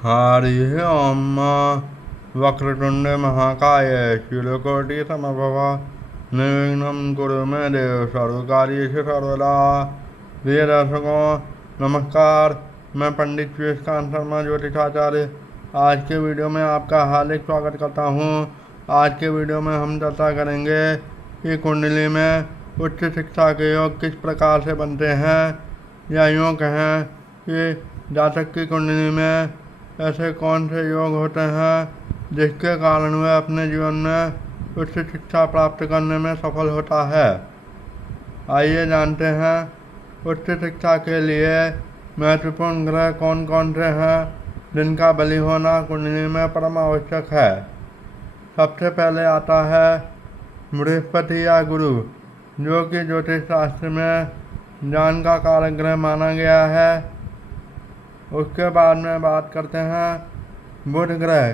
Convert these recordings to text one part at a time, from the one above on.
हरिः ओम वक्रतुण्ड महाकाय सूर्यकोटि समप्रभ निर्विघ्नं कुरु मे देव सर्वकार्येषु सर्वदा। प्रिय दर्शकों नमस्कार, मैं पंडित सुरेशकांत शर्मा ज्योतिषाचार्य आज के वीडियो में आपका हार्दिक स्वागत करता हूँ। आज के वीडियो में हम चर्चा करेंगे कि कुंडली में उच्च शिक्षा के योग किस प्रकार से बनते हैं, या यूँ कहें कि जातक की कुंडली में ऐसे कौन से योग होते हैं जिसके कारण वह अपने जीवन में उच्च शिक्षा प्राप्त करने में सफल होता है। आइए जानते हैं उच्च शिक्षा के लिए महत्वपूर्ण ग्रह कौन कौन से हैं जिनका बलि होना कुंडली में परम आवश्यक है। सबसे पहले आता है बृहस्पति या गुरु, जो कि ज्योतिष शास्त्र में ज्ञान का कारक ग्रह माना गया है। उसके बाद में बात करते हैं बुध ग्रह।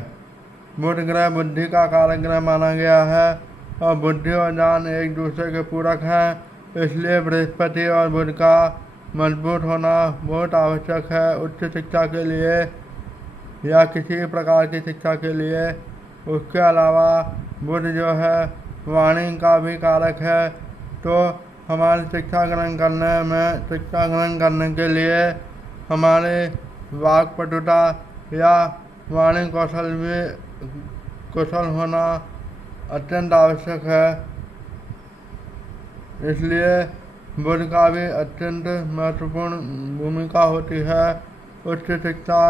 बुध ग्रह बुद्धि का कारक ग्रह माना गया है और बुद्धि और ज्ञान एक दूसरे के पूरक हैं, इसलिए बृहस्पति और बुध का मजबूत होना बहुत आवश्यक है उच्च शिक्षा के लिए या किसी प्रकार की शिक्षा के लिए। उसके अलावा बुध जो है वाणी का भी कारक है, तो हमारी शिक्षा ग्रहण करने के लिए हमारे वाक्पटुता या वाणी कौशल होना अत्यंत आवश्यक है। इसलिए बुध का भी अत्यंत महत्वपूर्ण भूमिका होती है उच्च शिक्षा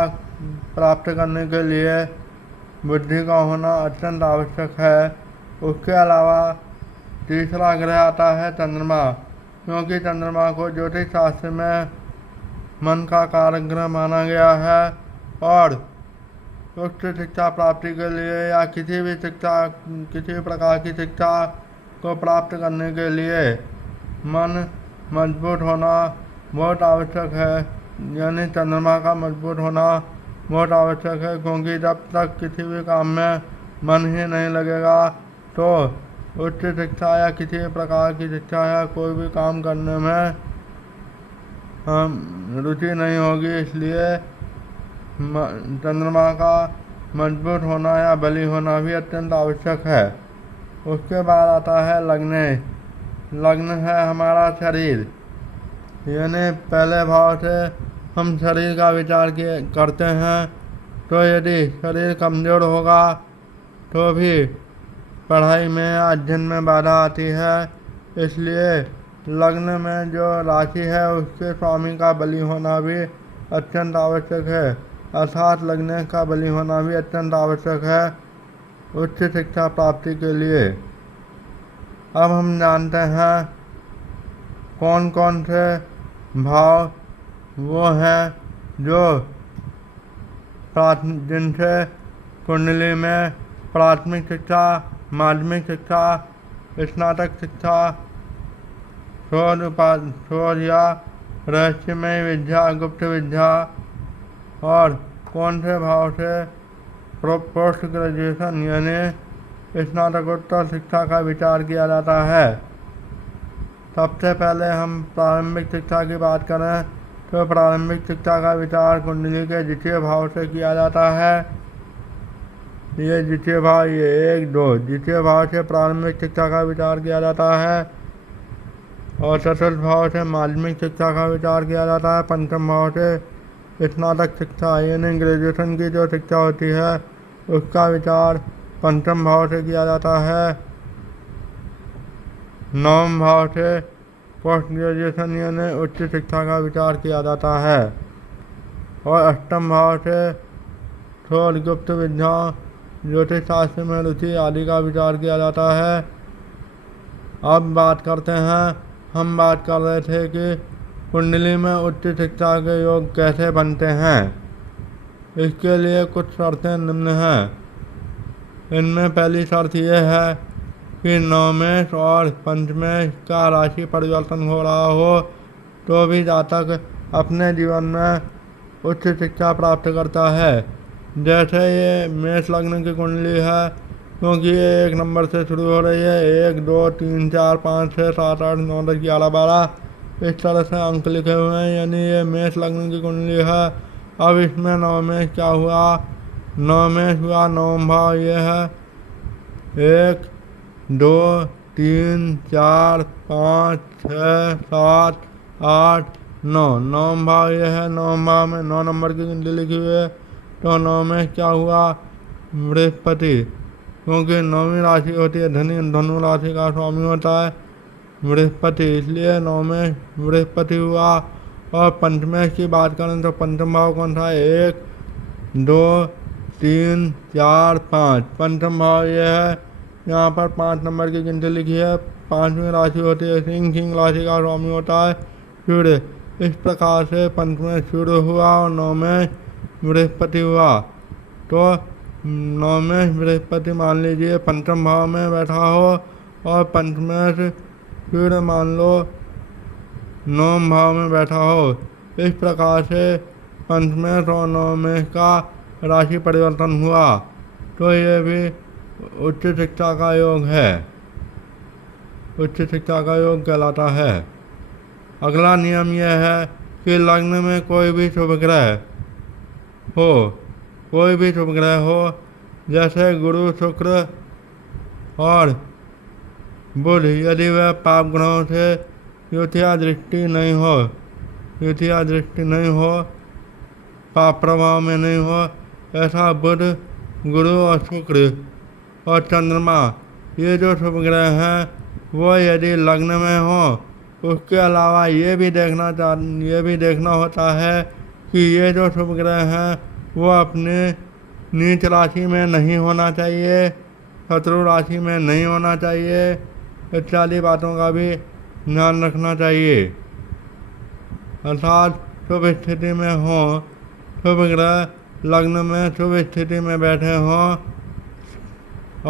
प्राप्त करने के लिए। बुद्धि का होना अत्यंत आवश्यक है। उसके अलावा तीसरा ग्रह आता है चंद्रमा, क्योंकि चंद्रमा को ज्योतिष शास्त्र में मन का कारक ग्रह माना गया है और उच्च शिक्षा प्राप्ति के लिए या किसी प्रकार की शिक्षा को प्राप्त करने के लिए मन मजबूत होना बहुत आवश्यक है, यानी चंद्रमा का मजबूत होना बहुत आवश्यक है। क्योंकि जब तक किसी भी काम में मन ही नहीं लगेगा तो उच्च शिक्षा या किसी प्रकार की शिक्षा या कोई भी काम करने में रुचि नहीं होगी। इसलिए चंद्रमा का मजबूत होना या बलि होना भी अत्यंत आवश्यक है। उसके बाद आता है लग्न। लग्न है हमारा शरीर, यानी पहले भाव से हम शरीर का विचार करते हैं। तो यदि शरीर कमज़ोर होगा तो भी पढ़ाई में या अध्ययन में बाधा आती है। इसलिए लग्न में जो राशि है उसके स्वामी का बलि होना भी अत्यंत आवश्यक है, अर्थात लग्न का बलि होना भी अत्यंत आवश्यक है उच्च शिक्षा प्राप्ति के लिए। अब हम जानते हैं कौन कौन से भाव वो हैं जो जिनसे कुंडली में प्राथमिक शिक्षा, माध्यमिक शिक्षा, स्नातक शिक्षा, शोध या रहस्यमय विद्या, गुप्त विद्या और कौन से भाव से पोस्ट ग्रेजुएशन यानी स्नातकोत्तर शिक्षा का विचार किया जाता है। सबसे पहले हम प्रारंभिक शिक्षा की बात करें तो प्रारंभिक शिक्षा का विचार कुंडली के द्वितीय भाव से किया जाता है। ये द्वितीय भाव, ये 1, 2 द्वितीय भाव से प्रारंभिक शिक्षा का विचार किया जाता है और चतुर्थ भाव से माध्यमिक शिक्षा का विचार किया जाता है। पंचम भाव से स्नातक शिक्षा यानी ग्रेजुएशन की जो शिक्षा होती है उसका विचार पंचम भाव से किया जाता है। नवम भाव से पोस्ट ग्रेजुएशन यानी उच्च शिक्षा का विचार किया जाता है और अष्टम भाव से शोध, गुप्त विद्या, ज्योतिष शास्त्र में रुचि आदि का विचार किया जाता है। अब बात करते हैं, हम बात कर रहे थे कि कुंडली में उच्च शिक्षा के योग कैसे बनते हैं। इसके लिए कुछ शर्तें निम्न हैं। इनमें पहली शर्त यह है कि नवमेश और पंचमेश का राशि परिवर्तन हो रहा हो तो भी जातक अपने जीवन में उच्च शिक्षा प्राप्त करता है। जैसे ये मेष लग्न की कुंडली है, क्योंकि ये 1 नंबर से शुरू हो रही है, 1, 2, 3, 4, 5, 6, 7, 8, 9, 10, 11, 12 इस तरह से अंक लिखे हुए हैं, यानी ये मेष लग्न की कुंडली है। अब इसमें नवमेश क्या हुआ, नवमेश हुआ नवम भाव ये है 1 2 3 4 5 6 7 8 9, नवम भाव ये है, नवम भाव में 9 नंबर की गिनती लिखी हुई है। तो नवमेश क्या हुआ, बृहस्पति, क्योंकि नौवीं राशि होती है धनु राशि का स्वामी होता है बृहस्पति, इसलिए नवमेश बृहस्पति हुआ। और पंचमेश की बात करें तो पंचम भाव कौन सा है, 1 2 3 4 5, पंचम भाव ये है, यहाँ पर 5 नंबर की गिनती लिखी है। 5वीं राशि होती है सिंह राशि का स्वामी होता है सूर्य। इस प्रकार से पंचमेश सूर्य हुआ और नवमेश बृहस्पति हुआ। तो नवमेश बृहस्पति मान लीजिए पंचम भाव में बैठा हो और पंचमेश सूर्य मान लो नवम भाव में बैठा हो। इस प्रकार से पंचमेश और नवमेश का राशि परिवर्तन हुआ, तो ये भी उच्च शिक्षा का योग है, उच्च शिक्षा का योग कहलाता है। अगला नियम यह है कि लग्न में कोई भी शुभ ग्रह हो, कोई भी शुभ ग्रह हो, जैसे गुरु शुक्र और बुध, यदि वह पाप ग्रहों से युतिया दृष्टि नहीं हो, युतिया दृष्टि नहीं हो, पाप प्रभाव में नहीं हो, ऐसा बुध, गुरु और शुक्र और चंद्रमा, ये जो शुभ ग्रह हैं वो यदि लग्न में हो, उसके अलावा ये भी देखना होता है कि ये जो शुभ ग्रह हैं वो अपने नीच राशि में नहीं होना चाहिए, शत्रु राशि में नहीं होना चाहिए, इत्यादि बातों का भी ध्यान रखना चाहिए। अर्थात शुभ स्थिति में हो, शुभ ग्रह लग्न में शुभ स्थिति में बैठे हों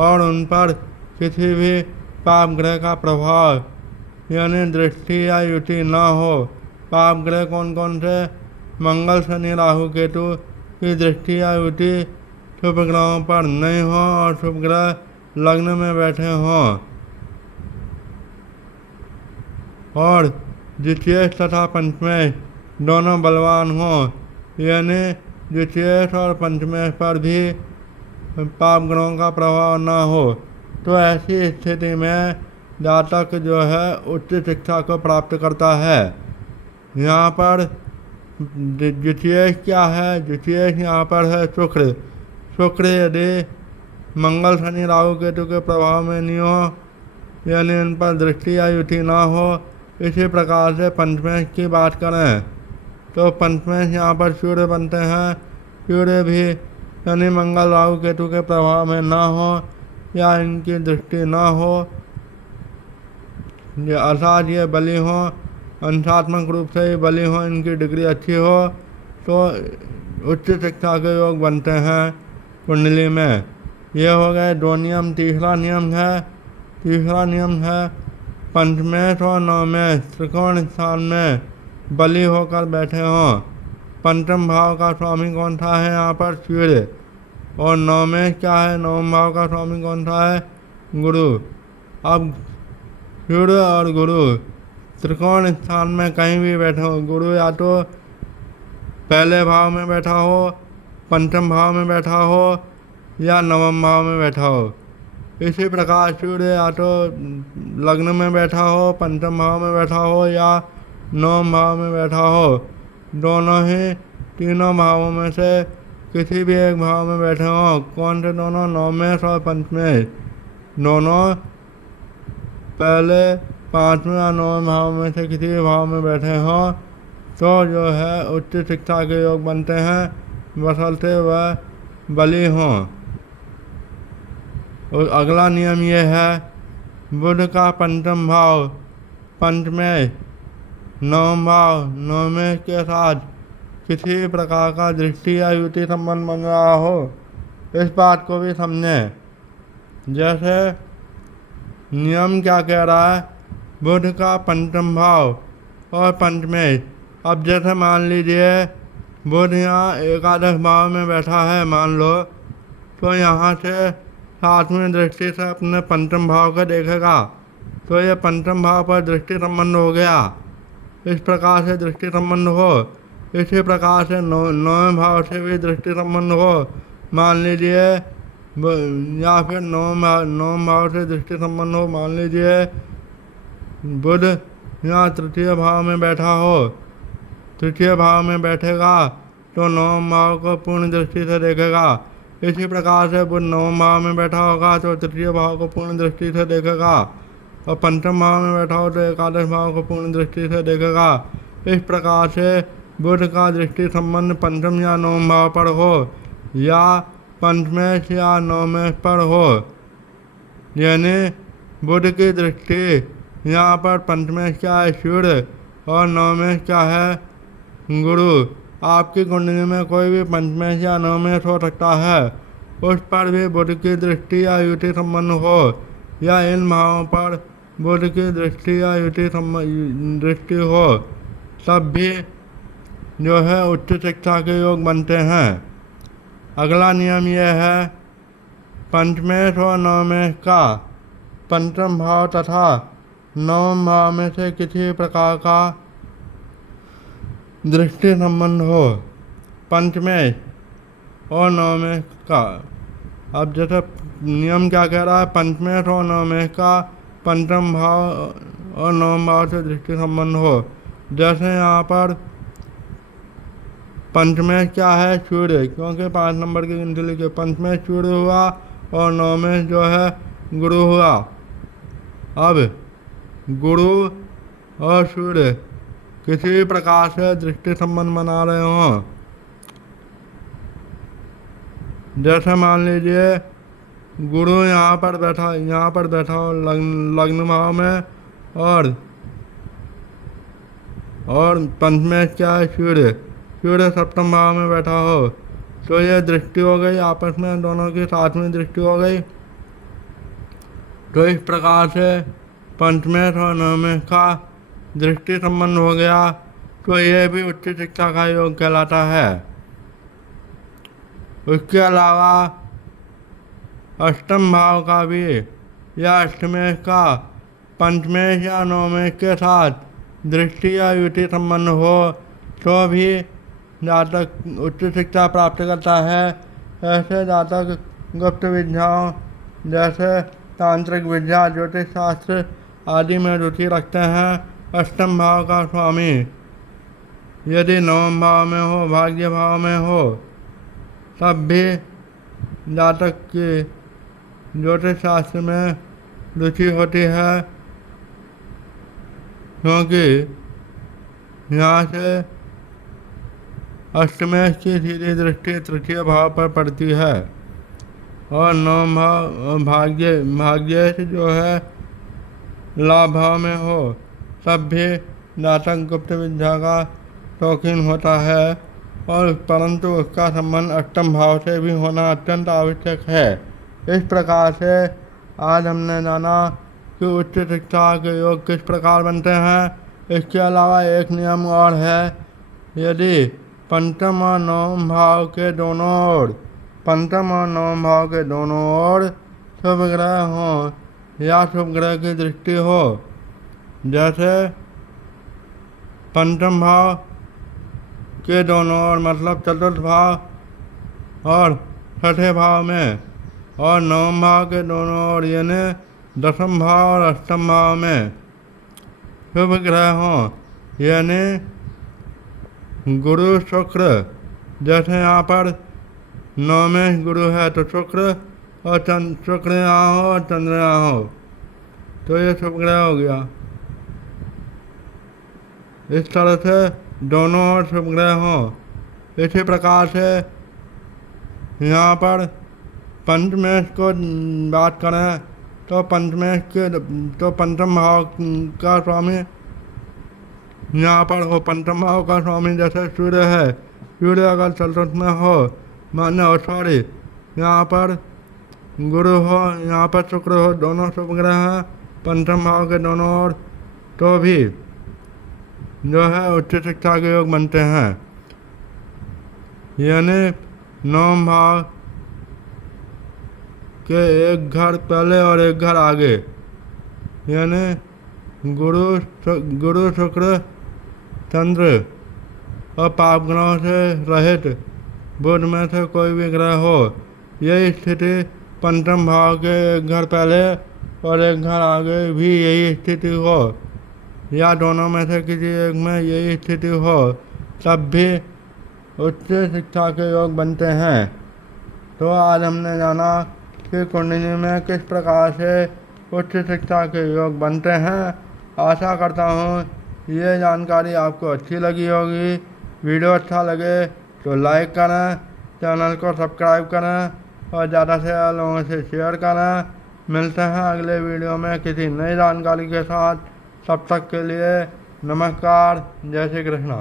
और उन पर किसी भी पाप ग्रह का प्रभाव यानी दृष्टि या युति न हो। पाप ग्रह कौन कौन से, मंगल शनि राहु केतु की दृष्टि या युति शुभ ग्रहों पर नहीं हो और शुभ ग्रह लग्न में बैठे हों और द्वितीय तथा पंचमेश दोनों बलवान हों, यानी द्वितीय और पंचमेश पर भी पाप ग्रहों का प्रभाव न हो। तो ऐसी स्थिति में जातक जो है उच्च शिक्षा को प्राप्त करता है। यहाँ पर द्वितीय क्या है, द्वितीय यहाँ पर है शुक्र। शुक्र यदि मंगल शनि राहु केतु के प्रभाव में नहीं हो, यानी इन पर दृष्टि या युति ना हो। इसी प्रकार से पंचमेश की बात करें तो पंचमेश यहाँ पर सूर्य बनते हैं। सूर्य भी शनि मंगल राहु केतु के प्रभाव में ना हो या इनकी दृष्टि ना हो, अर्थात ये बली हो, अंशात्मक रूप से ही बली हो, इनकी डिग्री अच्छी हो, तो उच्च शिक्षा के योग बनते हैं कुंडली में। ये हो गए 2 नियम। तीसरा नियम है पंचमेश और नवमेश त्रिकोण स्थान में बली होकर बैठे हों। पंचम भाव का स्वामी कौन सा है, यहाँ पर सूर्य, और नवमेश क्या है, नवम भाव का स्वामी कौन सा है, गुरु। अब सूर्य और गुरु त्रिकोण स्थान में कहीं भी बैठे हो, गुरु या तो पहले भाव में बैठा हो, पंचम भाव में बैठा हो या नवम भाव में बैठा हो। इसी प्रकार सूर्य या तो लग्न में बैठा हो, पंचम भाव में बैठा हो या नवम भाव में बैठा हो, दोनों ही तीनों भावों में से किसी भी एक भाव में बैठे हों। कौन से दोनों, नवमेश और पंचमेश, दोनों पहले 5वें या 9वें भाव में से किसी भी भाव में बैठे हों तो जो है उच्च शिक्षा के योग बनते हैं, बशर्ते वह बली हों। और अगला नियम ये है बुध का पंचम भाव पंचमेश नवम भाव नवमेश के साथ किसी प्रकार का दृष्टि या युति संबंध बन रहा हो, इस बात को भी समझें। जैसे नियम क्या कह रहा है, बुध का पंचम भाव और पंचमेश। अब जैसे मान लीजिए बुध यहाँ एकादश भाव में बैठा है मान लो, तो यहाँ से 7वीं दृष्टि से अपने पंचम भाव को देखेगा, तो ये पंचम भाव पर दृष्टि संबंध हो गया। इस प्रकार से दृष्टि संबंध हो, इसी प्रकार से नौवें भाव से भी दृष्टि संबंध हो, मान लीजिए, या फिर नौवें भाव से दृष्टि संबंध हो, मान लीजिए बुध यहाँ तृतीय भाव में बैठा हो, तृतीय भाव में बैठेगा तो नवम भाव को पूर्ण दृष्टि से देखेगा। इसी प्रकार से बुध नवम भाव में बैठा होगा तो तृतीय भाव को पूर्ण दृष्टि से देखेगा, और पंचम भाव में बैठा हो तो एकादश भाव को पूर्ण दृष्टि से देखेगा। इस प्रकार से बुध का दृष्टि संबंध पंचम या नवम भाव पर हो, या पंचमेश या नवमेश पर हो, यानी बुध की दृष्टि यहाँ पर पंचमेश क्या है सूर्य और नवमेश क्या है गुरु। आपकी कुंडली में कोई भी पंचमेश या नवमेश हो सकता है, उस पर भी बुध की दृष्टि या युति संबंध हो, या इन भावों पर बुध की दृष्टि या युति दृष्टि हो, तब भी जो है उच्च शिक्षा के योग बनते हैं। अगला नियम यह है, पंचमेश और नवमेश का पंचम भाव तथा नवम भाव में से किसी प्रकार का दृष्टि संबंध हो, पंचमेश और नवमेश का। अब जैसे नियम क्या कह रहा है, पंचमेश और नवमेश का पंचम भाव और नवम भाव से दृष्टि संबंध हो। जैसे यहाँ पर पंचमेश क्या है सूर्य, क्योंकि 5 नंबर की गिनती लिखी, पंचमेश सूर्य हुआ और नवमेश जो है गुरु हुआ। अब गुरु और सूर्य किसी प्रकार से दृष्टि संबंध बना रहे हों, जैसे मान लीजिए गुरु यहाँ पर बैठा हो लग्न भाव में, और पंचमेश क्या है सूर्य सप्तम भाव में बैठा हो, तो ये दृष्टि हो गई, आपस में दोनों की साथ में दृष्टि हो गई। तो इस प्रकार से पंचमेश और नवमेश का दृष्टि संबंध हो गया, तो यह भी उच्च शिक्षा का योग कहलाता है। उसके अलावा अष्टम भाव का भी या अष्टमेश का पंचमेश या नवमेश के साथ दृष्टि या युति संबंध हो, तो भी जातक उच्च शिक्षा प्राप्त करता है। ऐसे जातक गुप्त विद्याओं जैसे तांत्रिक विद्या, ज्योतिष शास्त्र आदि में रुचि रखते हैं। अष्टम भाव का स्वामी यदि नवम भाव में हो, भाग्य भाव में हो, तब भी जातक की ज्योतिष शास्त्र में रुचि होती है, क्योंकि यहाँ से अष्टमेश की सीधी दृष्टि तृतीय भाव पर पड़ती है, और नवम भाव भाग्य जो है लाभ भाव में हो, तब भी जातक गुप्त विद्या का शौकीन होता है, और परंतु उसका संबंध अष्टम भाव से भी होना अत्यंत आवश्यक है। इस प्रकार से आज हमने जाना कि उच्च शिक्षा के योग किस प्रकार बनते हैं। इसके अलावा एक नियम और है, यदि पंचम और नवम भाव के दोनों ओर शुभ ग्रह हों या शुभ ग्रह की दृष्टि हो, जैसे पंचम भाव के दोनों ओर मतलब चतुर्थ भाव और छठे भाव में, और नवम भाव के दोनों ओर यानी दसम भाव और अष्टम भाव में शुभ ग्रह हों, यानी गुरु शुक्र, जैसे यहाँ पर नवमेश गुरु है तो शुक्र और शुक्र यहाँ हो और चंद्र यहाँ हो, तो ये शुभ ग्रह हो गया। इस तरह से दोनों ओर शुभ ग्रह हों। इसी प्रकार से यहाँ पर पंचमेश को बात करें तो पंचम भाव का स्वामी यहाँ पर हो, पंचम भाव का स्वामी जैसे सूर्य है, सूर्य अगर चतुर्थ में हो माने सॉरी यहाँ पर गुरु हो, यहाँ पर शुक्र हो, दोनों शुभ ग्रह हैं पंचम भाव के दोनों ओर, तो भी जो है उच्च शिक्षा के योग बनते हैं। यानी नवम भाव के एक घर पहले और एक घर आगे, यानी गुरु शुक्र चंद्र और पाप ग्रहों से रहित बुध में से कोई भी ग्रह हो, यही स्थिति पंचम भाव के एक घर पहले और एक घर आगे भी यही स्थिति हो, या दोनों में से किसी एक में यही स्थिति हो, तब भी उच्च शिक्षा के योग बनते हैं। तो आज हमने जाना कि कुंडली में किस प्रकार से उच्च शिक्षा के योग बनते हैं। आशा करता हूँ ये जानकारी आपको अच्छी लगी होगी। वीडियो अच्छा लगे तो लाइक करें, चैनल को सब्सक्राइब करें और ज़्यादा से ज़्यादा लोगों से शेयर करें। मिलते हैं अगले वीडियो में किसी नई जानकारी के साथ। तब तक के लिए नमस्कार, जय श्री कृष्णा।